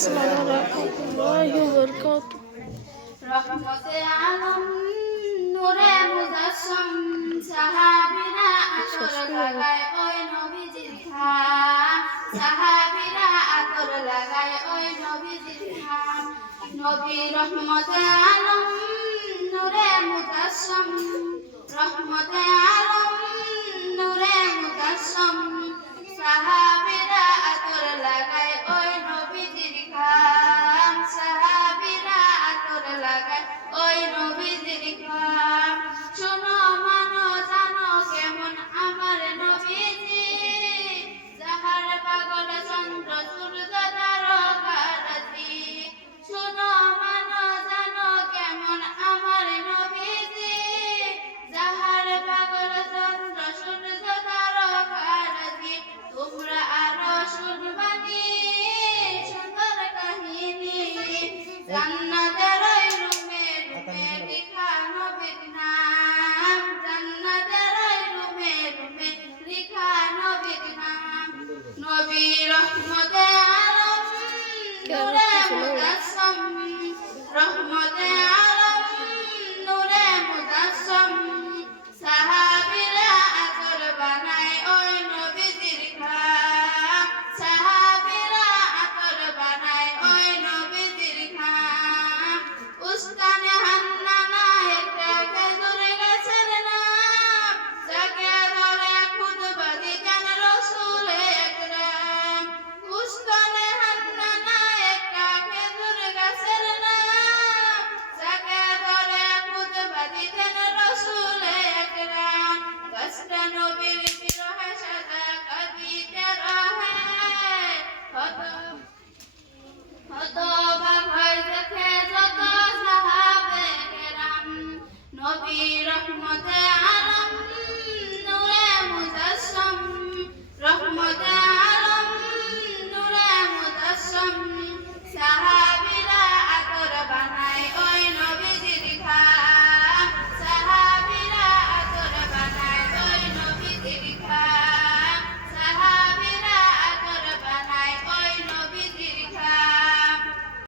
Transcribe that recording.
আসসালামু রাহমাতুল্লাহি ওয়া বারাকাতুহু। রহমতে আলম নূরে মুজাসসাম সাহাবীরা আতর লাগায় ওই নবীজির খান সাহাবীরা আতর লাগায় ওই নবীজির খান নবী রহমতে আলম নূরে মুজাসসাম রহমতে আলম নূরে মুজাসসাম সাহাবীরা